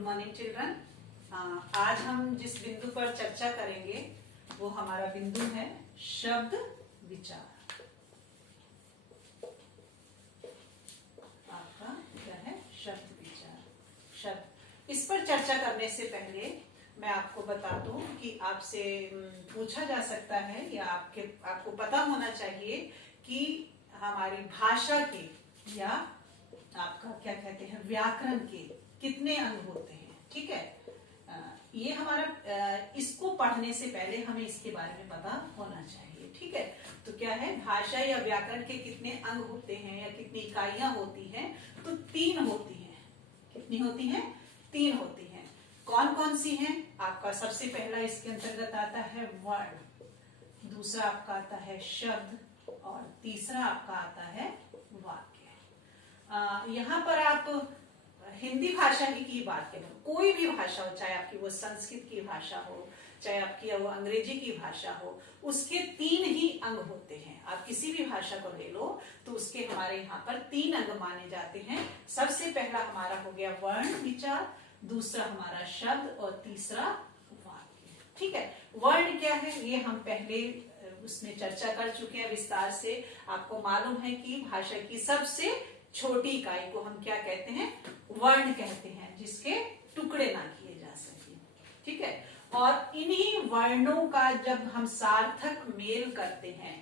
Good morning children. आज हम जिस बिंदु पर चर्चा करेंगे वो हमारा बिंदु है शब्द विचार। आपका क्या है? शब्द विचार। शब्द, इस पर चर्चा करने से पहले मैं आपको बता दूं कि आपसे पूछा जा सकता है या आपको पता होना चाहिए कि हमारी भाषा के या आपका क्या कहते हैं व्याकरण के कितने अंग होते हैं। ठीक है, ये हमारा इसको पढ़ने से पहले हमें इसके बारे में पता होना चाहिए। ठीक है, तो क्या है, भाषा या व्याकरण के कितने अंग होते हैं या कितनी इकाइयां होती हैं? तो 3 होती हैं। कितनी होती हैं? 3 होती हैं। कौन कौन सी हैं? आपका सबसे पहला इसके अंतर्गत आता है वर्ड, दूसरा आपका आता है शब्द और तीसरा आपका आता है वाक्य। यहाँ पर आप हिंदी भाषा ही की बात करें, कोई भी भाषा हो, चाहे आपकी वो संस्कृत की भाषा हो, चाहे आपकी वो अंग्रेजी की भाषा हो, उसके 3 ही अंग होते हैं। आप किसी भी भाषा को ले लो तो उसके हमारे यहाँ पर 3 अंग माने जाते हैं। सबसे पहला हमारा हो गया वर्ण विचार, दूसरा हमारा शब्द और तीसरा वाक्य। ठीक है, वर्ण क्या है ये हम पहले उसमें चर्चा कर चुके हैं विस्तार से। आपको मालूम है कि भाषा की सबसे छोटी इकाई को हम क्या कहते हैं? वर्ण कहते हैं, जिसके टुकड़े ना किए जा सके। ठीक है, और इन्हीं वर्णों का जब हम सार्थक मेल करते हैं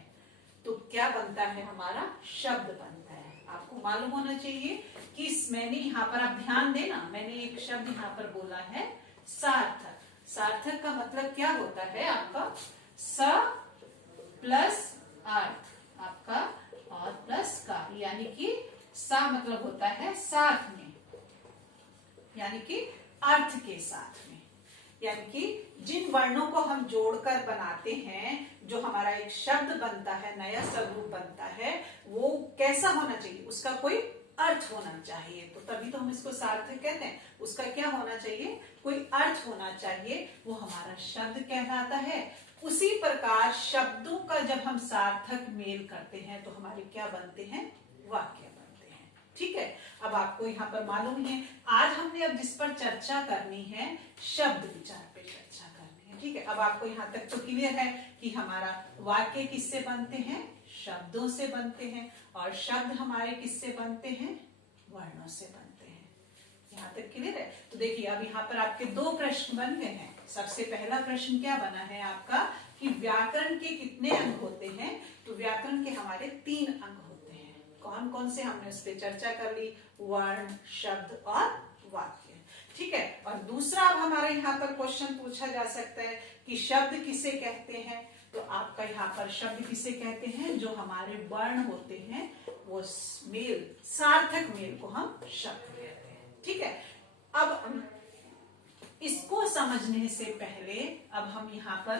तो क्या बनता है? हमारा शब्द बनता है। आपको मालूम होना चाहिए कि मैंने यहाँ पर, आप ध्यान देना, मैंने एक शब्द यहाँ पर बोला है सार्थक। सार्थक का मतलब क्या होता है? आपका स प्लस अर्थ आपका और प्लस का, यानी कि सा मतलब होता है साथ में, यानी कि अर्थ के साथ में। यानी कि जिन वर्णों को हम जोड़कर बनाते हैं, जो हमारा एक शब्द बनता है, नया स्वरूप बनता है, वो कैसा होना चाहिए? उसका कोई अर्थ होना चाहिए, तो तभी तो हम इसको सार्थक कहते हैं। उसका क्या होना चाहिए? कोई अर्थ होना चाहिए, वो हमारा शब्द कहलाता है। उसी प्रकार शब्दों का जब हम सार्थक मेल करते हैं तो हमारे क्या बनते हैं? वाक्य बनते हैं। ठीक है, अब आपको यहाँ पर मालूम है, आज हमने अब जिस पर चर्चा करनी है शब्द विचार पे चर्चा करनी है। ठीक है, अब आपको यहाँ तक तो क्लियर है कि हमारा वाक्य किससे बनते हैं? शब्दों से बनते हैं, और शब्द हमारे किससे बनते हैं? वर्णों से बनते हैं। यहाँ तक क्लियर है? तो देखिए, अब यहाँ पर आपके 2 प्रश्न बन गए हैं। सबसे पहला प्रश्न क्या बना है आपका कि व्याकरण के कितने अंग होते हैं? तो व्याकरण के हमारे 3 अंग होते हैं। कौन कौन से? हमने उस पर चर्चा कर ली, वर्ण, शब्द और वाक्य। ठीक है, और दूसरा अब हमारे यहाँ पर क्वेश्चन पूछा जा सकता है कि शब्द किसे कहते हैं? तो आपका यहाँ पर शब्द किसे कहते हैं? जो हमारे वर्ण होते हैं, वो मेल, सार्थक मेल को हम शब्द कहते हैं। ठीक है, अब इसको समझने से पहले अब हम यहाँ पर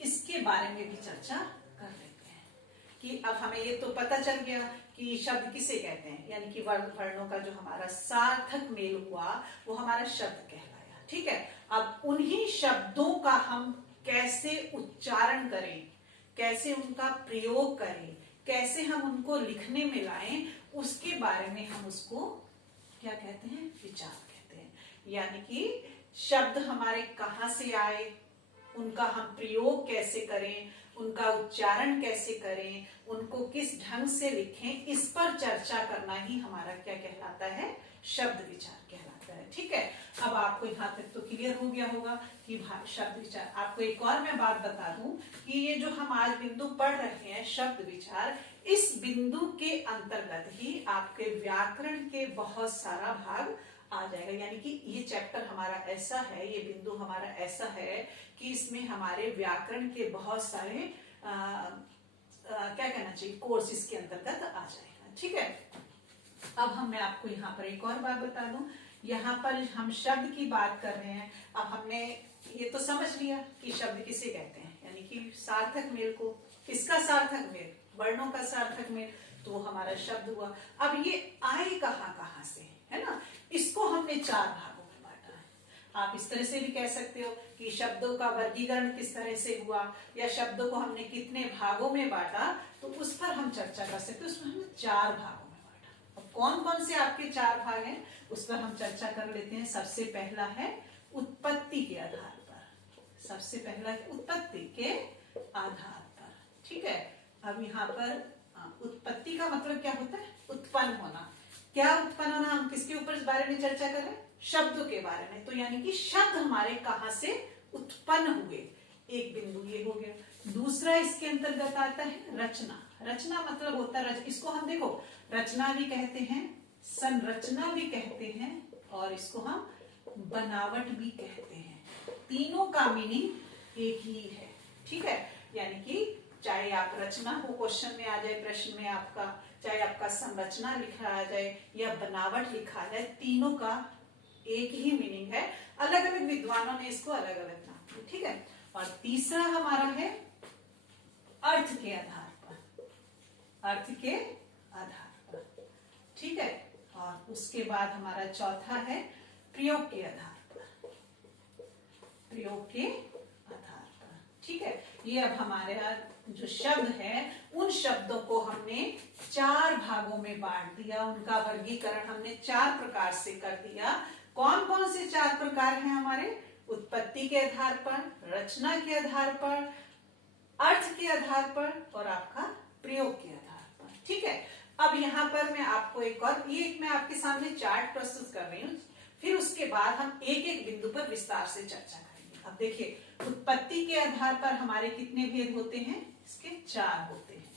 इसके बारे में भी चर्चा कर लेते हैं कि अब हमें ये तो पता चल गया कि शब्द किसे कहते हैं, यानी कि वर्णों का जो हमारा सार्थक मेल हुआ वो हमारा शब्द कहलाया। ठीक है, अब उन्हीं शब्दों का हम कैसे उच्चारण करें, कैसे उनका प्रयोग करें, कैसे हम उनको लिखने में लाएं, उसके बारे में हम उसको क्या कहते हैं? विचार कहते हैं। यानी कि शब्द हमारे कहाँ से आए, उनका हम प्रयोग कैसे करें, उनका उच्चारण कैसे करें, उनको किस ढंग से लिखें, इस पर चर्चा करना ही हमारा क्या कहलाता है? शब्द विचार कहलाता है। ठीक है, अब आपको यहाँ तक तो क्लियर हो गया होगा कि शब्द विचार। आपको एक और मैं बात बता दूं कि ये जो हम आज बिंदु पढ़ रहे हैं शब्द विचार, इस बिंदु के अंतर्गत ही आपके व्याकरण के बहुत सारा भाग आ जाएगा। यानी कि ये चैप्टर हमारा ऐसा है, ये बिंदु हमारा ऐसा है कि इसमें हमारे व्याकरण के बहुत सारे क्या कहना चाहिए, कोर्स इसके अंतर्गत आ जाएगा। ठीक है, अब मैं आपको यहाँ पर एक और बात बता दूं। यहाँ पर हम शब्द की बात कर रहे हैं। अब हमने ये तो समझ लिया कि शब्द किसे कहते हैं, यानी कि सार्थक मेल को। किसका सार्थक मेल? वर्णों का सार्थक मेल, तो वो हमारा शब्द हुआ। अब ये आए कहाँ से, है ना? इसको हमने 4 भागों में बांटा है। आप इस तरह से भी कह सकते हो कि शब्दों का वर्गीकरण किस तरह से हुआ, या शब्दों को हमने कितने भागों में बांटा, तो उस पर हम चर्चा कर सकते हैं। उसमें हमने 4 भागों में बांटा। अब कौन कौन से आपके 4 भाग हैं उस पर हम चर्चा कर लेते हैं। सबसे पहला है उत्पत्ति के आधार पर। सबसे पहला है उत्पत्ति के आधार पर। ठीक है, अब यहाँ पर उत्पत्ति का मतलब क्या होता है? उत्पन्न होना। क्या उत्पन्न होना? हम किसके ऊपर इस बारे में चर्चा कर रहे हैं? शब्दों के बारे में। तो यानी कि शब्द हमारे कहां से उत्पन्न हुए, एक बिंदु ये हो गया। दूसरा इसके अंतर्गत आता है रचना। रचना मतलब होता है इसको हम देखो रचना भी कहते हैं, संरचना भी कहते हैं और इसको हम बनावट भी कहते हैं। तीनों का मीनिंग एक ही है। ठीक है, यानी कि चाहे आप रचना को क्वेश्चन में आ जाए, प्रश्न में आपका, चाहे आपका संरचना लिखा आ जाए या बनावट लिखा आ जाए, तीनों का एक ही मीनिंग है। अलग अलग विद्वानों ने इसको अलग अलग नाम दिए। ठीक है, और तीसरा हमारा है अर्थ के आधार पर। अर्थ के आधार पर। ठीक है, और उसके बाद हमारा चौथा है प्रयोग के आधार पर। प्रयोग के आधार पर। ठीक है, ये अब हमारे जो शब्द है उन शब्दों को हमने 4 भागों में बांट दिया। उनका वर्गीकरण हमने 4 प्रकार से कर दिया। कौन कौन से 4 प्रकार हैं हमारे? उत्पत्ति के आधार पर, रचना के आधार पर, अर्थ के आधार पर और आपका प्रयोग के आधार पर। ठीक है, अब यहाँ पर मैं आपको ये मैं आपके सामने चार्ट प्रस्तुत कर रही हूँ। फिर उसके बाद हम एक एक बिंदु पर विस्तार से चर्चा करेंगे। अब देखिए, उत्पत्ति के आधार पर हमारे कितने भेद होते हैं? इसके 4 होते हैं।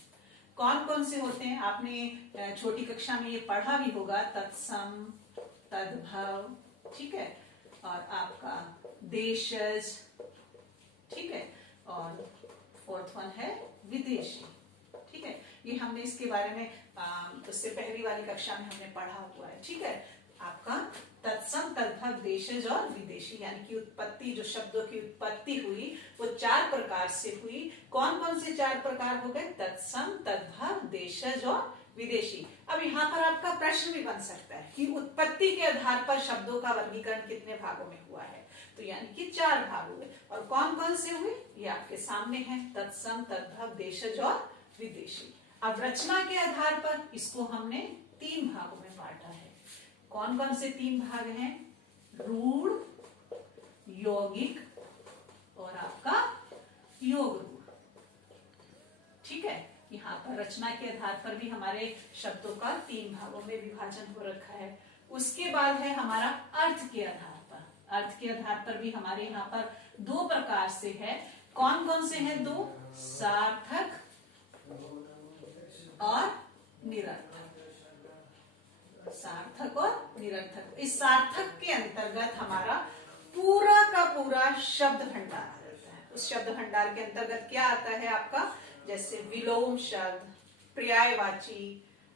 कौन कौन से होते हैं? आपने छोटी कक्षा में ये पढ़ा भी होगा, तत्सम, तद्भव, ठीक है, और आपका देशज, ठीक है, और 4th वन है विदेशी। ठीक है, ये हमने इसके बारे में उससे पहली वाली कक्षा में हमने पढ़ा हुआ है। ठीक है, आपका तत्सम, तद्भव, देशज और विदेशी, यानी कि उत्पत्ति, जो शब्दों की उत्पत्ति हुई वो 4 प्रकार से हुई। कौन कौन से 4 प्रकार हो गए? तत्सम, तद्भव, देशज और विदेशी। अब यहाँ पर आपका प्रश्न भी बन सकता है कि उत्पत्ति के आधार पर शब्दों का वर्गीकरण कितने भागों में हुआ है? तो यानी कि 4 भाग हुए। और कौन कौन से हुए ये आपके सामने हैं, तत्सम, तद्भव, देशज और विदेशी। अब रचना के आधार पर इसको हमने 3 भागों में बांटा है। कौन कौन से 3 भाग हैं? रूढ़, यौगिक और आपका योग रूढ़। ठीक है, यहाँ पर रचना के आधार पर भी हमारे शब्दों का 3 भागों में विभाजन हो रखा है। उसके बाद है हमारा अर्थ के आधार पर। अर्थ के आधार पर भी हमारे यहाँ पर 2 प्रकार से है। कौन कौन से हैं 2? सार्थक और निरर्थक। सार्थक और निरर्थक। इस सार्थक के अंतर्गत हमारा पूरा का पूरा शब्द भंडार आता है। उस शब्द भंडार के अंतर्गत क्या आता है आपका? जैसे विलोम शब्द, पर्यायवाची,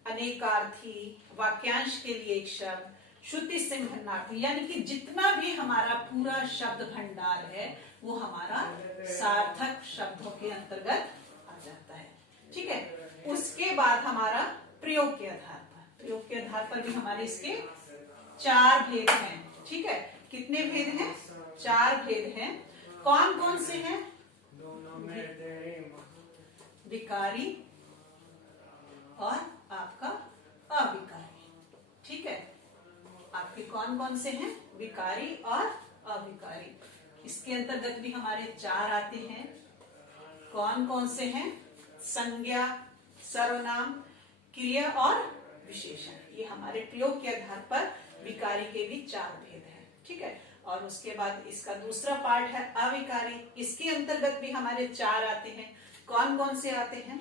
अनेकार्थी, वाक्यांश के लिए एक शब्द, श्रुति सिंहनार्थी, यानी कि जितना भी हमारा पूरा शब्द भंडार है वो हमारा सार्थक शब्दों के अंतर्गत आ जाता है। ठीक है, उसके बाद हमारा प्रयोग के आधार पर। प्रयोग के आधार पर भी हमारे इसके 4 भेद हैं। ठीक है, कितने भेद हैं? 4 भेद हैं। कौन कौन से हैं? विकारी और आपका अविकारी। ठीक है, आपके कौन कौन से हैं? विकारी और अविकारी। इसके अंतर्गत भी हमारे 4 आते हैं। कौन कौन से हैं? संज्ञा, सर्वनाम, क्रिया और विशेषण। ये हमारे प्रयोग के आधार पर विकारी के भी 4 भेद हैं। ठीक है, और उसके बाद इसका दूसरा पार्ट है अविकारी। इसके अंतर्गत भी हमारे 4 आते हैं। कौन कौन से आते हैं?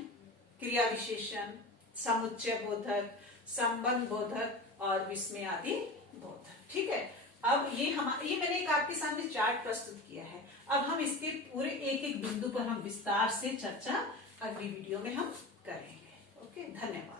क्रिया विशेषण, समुच्चय बोधक, संबंध बोधक और विस्मयादि बोधक। ठीक है, अब ये मैंने एक आपके सामने चार्ट प्रस्तुत किया है। अब हम इसके पूरे एक एक बिंदु पर हम विस्तार से चर्चा अगली वीडियो में हम करेंगे। ओके, धन्यवाद।